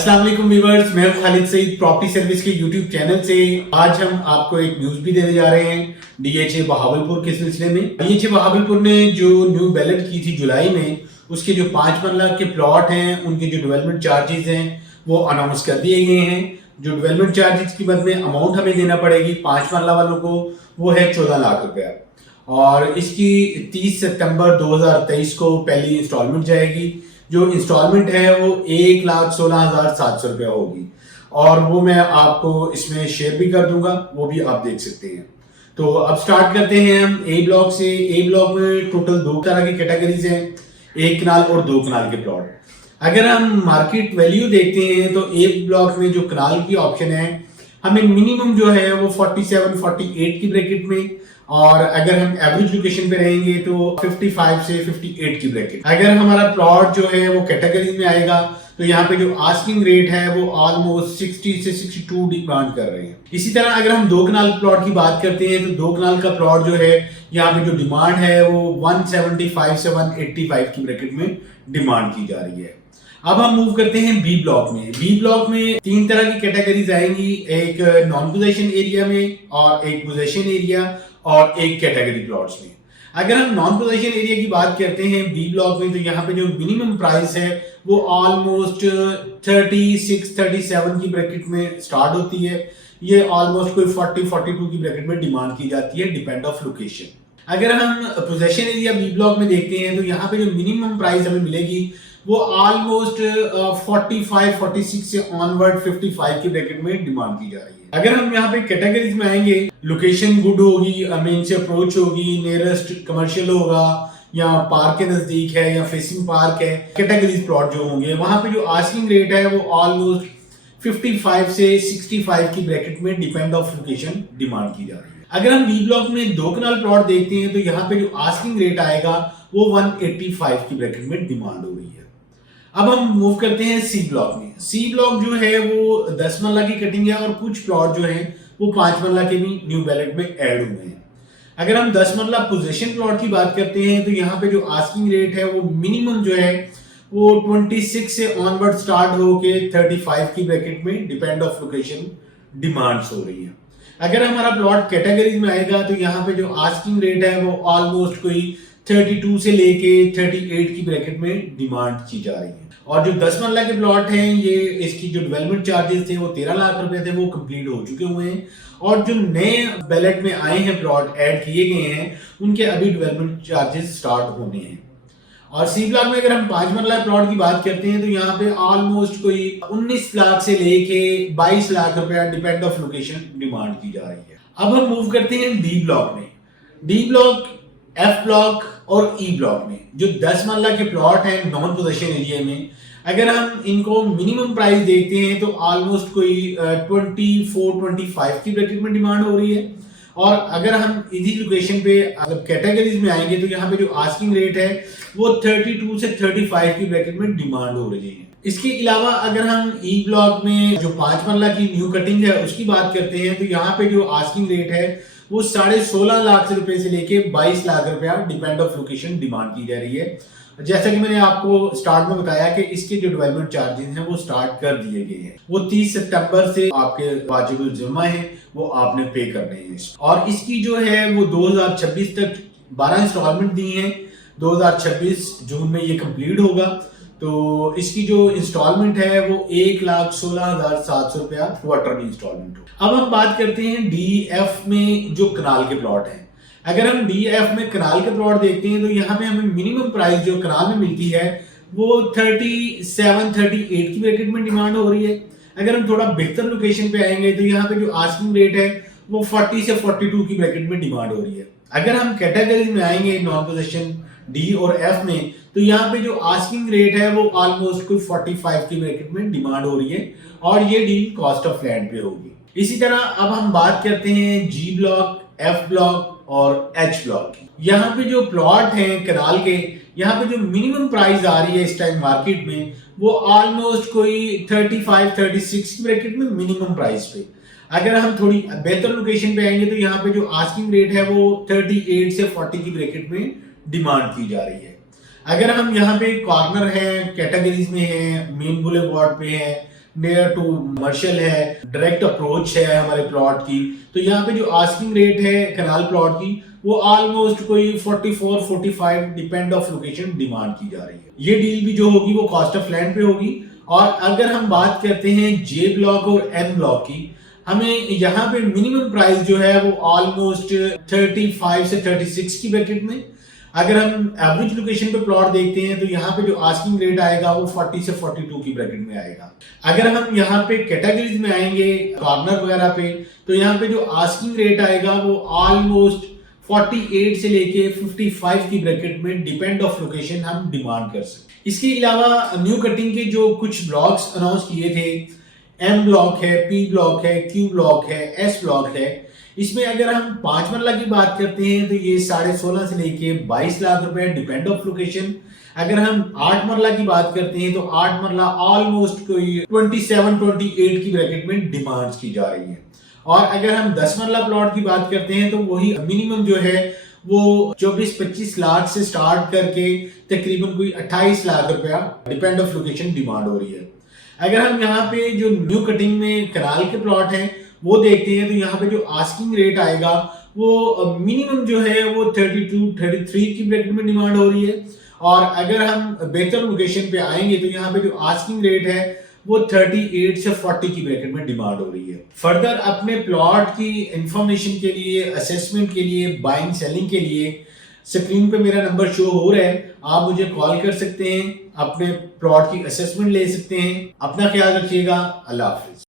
अस्सलाम वालेकुम व्यूअर्स, मैं हूं खालिद सईद प्रॉपर्टी सर्विस के यूट्यूब चैनल से। आज हम आपको एक न्यूज भी देने जा रहे हैं डीएचए बहावलपुर के सिलसिले में। डीएचए बहावलपुर ने जो न्यू बैलेट की थी जुलाई में, उसके जो 5 मरला के प्लॉट हैं, उनके जो डेवलपमेंट चार्जेस हैं वो अनाउंस कर दिए गए हैं। जो डेवलपमेंट चार्जेस की मद में अमाउंट हमें देना पड़ेगी 5 मरला वालों को, वो है 14 लाख रुपया, और इसकी 30 सितंबर 2023 को पहली इंस्टॉलमेंट जाएगी। जो इंस्टॉलमेंट है वो 1,16,700 रुपया होगी, और वो मैं आपको इसमें शेयर भी कर दूंगा, वो भी आप देख सकते हैं। तो अब स्टार्ट करते हैं हम ए ब्लॉक से। ए ब्लॉक में टोटल 2 तरह की कैटेगरीज हैं, 1 कनाल और 2 कनाल के प्लॉट। अगर हम मार्केट वैल्यू देखते हैं तो ए ब्लॉक में जो कनाल की ऑप्शन है, हमें मिनिमम जो है वो 47-48 की ब्रैकेट में, और अगर हम एवरेज लोकेशन पे रहेंगे तो 55 से 58 की ब्रैकेट। अगर हमारा प्लॉट जो है वो कैटेगरी में आएगा तो यहाँ पे जो आस्किंग रेट है वो ऑलमोस्ट 60 से 62 डिमांड कर रहे हैं। इसी तरह अगर हम 2 कनाल प्लॉट की बात करते हैं तो 2 कनाल का प्लॉट जो है, यहाँ पे जो डिमांड है वो 175 से 185 की ब्रैकेट में डिमांड की जा रही है। अब हम मूव करते हैं बी ब्लॉक में। बी ब्लॉक में 3 तरह की कैटेगरीज आएंगी, एक नॉन पोजेशन एरिया में, और एक पोजेशन एरिया, और एक कैटेगरी प्लॉट्स में। अगर हम नॉन पोजेशन एरिया की बात करते हैं बी ब्लॉक में, तो यहाँ पे जो मिनिमम प्राइस है वो ऑलमोस्ट 36-37 की ब्रैकेट में स्टार्ट होती है। ये ऑलमोस्ट कोई 40-42 की ब्रैकेट में डिमांड की जाती है, डिपेंड ऑफ लोकेशन। अगर हम पोजेशन एरिया बी ब्लॉक में देखते हैं तो यहाँ पे जो मिनिमम प्राइस हमें मिलेगी वो ऑलमोस्ट 45-46 से ऑनवर्ड 55 की ब्रैकेट में डिमांड की जा रही है। अगर हम यहाँ पे कैटेगरीज में आएंगे, लोकेशन गुड होगी, मेन से अप्रोच होगी, नियरेस्ट कमर्शियल होगा, या पार्क के नजदीक है, या फेसिंग पार्क है, कैटेगरीज प्लॉट जो होंगे, वहां पे जो आस्किंग रेट है वो ऑलमोस्ट 55 से 65 की ब्रैकेट में डिपेंड ऑफ लोकेशन डिमांड की जा रही है। अगर हम बी ब्लॉक में 2 कनाल प्लॉट देखते हैं तो यहाँ पे जो आस्किंग रेट आएगा वो 185 की ब्रैकेट में डिमांड हो रही है। अब हम मूव करते हैं सी ब्लॉक में। सी ब्लॉक जो है वो 10 मरला की कटिंग है, और कुछ प्लॉट जो है वो 5 मरला के भी न्यू बैलेट में ऐड हुए हैं। अगर हम 10 मरला पोजीशन प्लॉट की बात करते हैं तो यहाँ पे जो आस्किंग रेट है वो मिनिमम जो है वो 26 से ऑनवर्ड स्टार्ट होके 35 की ब्रैकेट में डिपेंड ऑफ लोकेशन डिमांड्स हो रही है। अगर हमारा प्लॉट कैटेगरीज में आएगा तो यहाँ पे जो आस्किंग रेट है वो ऑलमोस्ट कोई 32 से लेके 38 की ब्रैकेट में डिमांड की जा रही है। और जो 10 मरला के प्लॉट हैं, ये इसकी जो डेवलपमेंट चार्जेस थे वो 13 लाख रुपए थे, वो कंप्लीट हो चुके हुए हैं, और जो नए बैलेट में आए हैं प्लॉट ऐड किए गए हैं, उनके अभी डेवलपमेंट चार्जेस स्टार्ट होने हैं। और सी ब्लॉक में अगर हम 5 मरला प्लॉट की बात करते हैं तो यहाँ पे ऑलमोस्ट कोई 19 लाख से लेके 22 लाख रुपया डिपेंड ऑफ लोकेशन डिमांड की जा रही है। अब हम मूव करते हैं डी ब्लॉक में। डी ब्लॉक, एफ ब्लॉक और ई ब्लॉक में जो 10 मरला के प्लॉट हैं नॉन पोजेशन एरिया में, अगर हम इनको मिनिमम प्राइस देखते हैं तो ऑलमोस्ट कोई 24-25 की ब्रैकेट में डिमांड हो रही है। और अगर हम इसी लोकेशन पे अगर कैटेगरीज में आएंगे तो यहाँ पे जो आस्किंग रेट है वो 32 से 35 की ब्रैकेट में डिमांड हो रही है। इसके अलावा अगर हम ई ब्लॉक में जो 5 मरला की न्यू कटिंग है उसकी बात करते हैं तो यहाँ पे जो आस्किंग रेट है वो 16.5 लाख रुपए से लेके 22 लाख रुपया डिपेंड ऑफ लोकेशन डिमांड की जा रही है। जैसा कि मैंने आपको स्टार्ट में बताया कि इसके जो डेवलपमेंट चार्जेस हैं वो स्टार्ट कर दिए गए हैं, वो 30 सितंबर से आपके वाजिबुल जुर्मा है वो आपने पे करने हैं। और इसकी जो है वो 2026 तक 12 इंस्टॉलमेंट दी हैं, 2026 जून में ये कंप्लीट होगा। तो इसकी जो इंस्टॉलमेंट है वो 1,16,700 रुपया क्वार्टरली इंस्टॉलमेंट हो। अब हम बात करते हैं DF में जो कनाल के प्लॉट हैं। अगर हम DF में कनाल के प्लॉट देखते हैं तो यहाँ पे हमें मिनिमम प्राइस जो कनाल में मिलती है वो 37-38 की ब्रैकेट में डिमांड हो रही है। अगर हम थोड़ा बेहतर लोकेशन पे आएंगे तो यहाँ पे जो आस्किंग रेट है वो 40 से 42 की ब्रैकेट में डिमांड हो रही है। अगर हम कैटेगरीज में आएंगे नॉन पोजेशन डी और एफ में तो यहाँ पे जो आस्किंग रेट है वो ऑलमोस्ट कोई 45 की ब्रैकेट में डिमांड हो रही है, और ये डील कॉस्ट ऑफ लैंड पे होगी। इसी तरह अब हम बात करते हैं जी ब्लॉक, एफ ब्लॉक और एच ब्लॉक की। यहाँ पे जो प्लॉट हैं कनाल के, यहाँ पे जो मिनिमम प्राइस आ रही है इस टाइम मार्केट में वो ऑलमोस्ट कोई 35-36 की ब्रैकेट में मिनिमम प्राइस पे। अगर हम थोड़ी बेहतर लोकेशन पे आएंगे तो यहाँ पे जो आस्किंग रेट है वो 38 से 40 की ब्रैकेट में डिमांड की जा रही है। अगर हम यहाँ पे कॉर्नर है, कैटेगरीज में है, मेन बुलेवार्ड पे है, नियर टू कमर्शियल है, डायरेक्ट अप्रोच है हमारे प्लॉट की। तो यहाँ पे जो आस्किंग रेट है कनाल प्लॉट की वो ऑलमोस्ट कोई 44-45 डिपेंड ऑफ लोकेशन डिमांड की जा रही है। ये डील भी जो होगी वो कॉस्ट ऑफ लैंड पे होगी। और अगर हम बात करते हैं जे ब्लॉक और एन ब्लॉक की, हमें यहाँ पे मिनिमम प्राइस जो है वो ऑलमोस्ट 35 से 36 की ब्रैकेट में। अगर हम एवरेज लोकेशन पे प्लॉट देखते हैं तो यहाँ पे जो आस्किंग रेट आएगा वो 40 से 42 की ब्रैकेट में आएगा। अगर हम यहाँ पे कैटेगरीज में आएंगे कॉर्नर वगैरह पे, तो यहाँ पे जो आस्किंग रेट आएगा वो ऑलमोस्ट 48 से लेके 55 की ब्रैकेट में डिपेंड ऑफ लोकेशन हम डिमांड कर सकते हैं। इसके अलावा न्यू कटिंग के जो कुछ ब्लॉक्स अनाउंस किए थे, एम ब्लॉक है, पी ब्लॉक है, क्यू ब्लॉक है, एस ब्लॉक है, इसमें अगर हम 5 मरला की बात करते हैं तो ये 16.5 से लेके 22 लाख रुपए डिपेंड ऑफ लोकेशन। अगर हम 8 मरला की बात करते हैं तो 8 मरला ऑलमोस्ट कोई 27-28 की ब्रैकेट में डिमांड की जा रही है। और अगर हम 10 मरला प्लॉट की बात करते हैं तो वही मिनिमम जो है वो 24-25 लाख से स्टार्ट करके तकरीबन कोई 28 लाख रुपया डिपेंड ऑफ लोकेशन डिमांड हो रही है। अगर हम यहाँ पे जो न्यू कटिंग में कनाल के प्लॉट हैं वो देखते हैं तो यहाँ पे जो आस्किंग रेट आएगा वो मिनिमम जो है वो 32-33 की ब्रैकेट में डिमांड हो रही है। और अगर हम बेहतर लोकेशन पे आएंगे तो यहाँ पे जो आस्किंग रेट है वो 38 से 40 की ब्रैकेट में डिमांड हो रही है। फर्दर अपने प्लॉट की इंफॉर्मेशन के लिए, असेसमेंट के लिए, बाइंग सेलिंग के लिए स्क्रीन पे मेरा नंबर शो हो रहा है, आप मुझे कॉल कर सकते हैं, अपने प्लॉट की असेसमेंट ले सकते हैं। अपना ख्याल रखिएगा। अल्लाह हाफिज।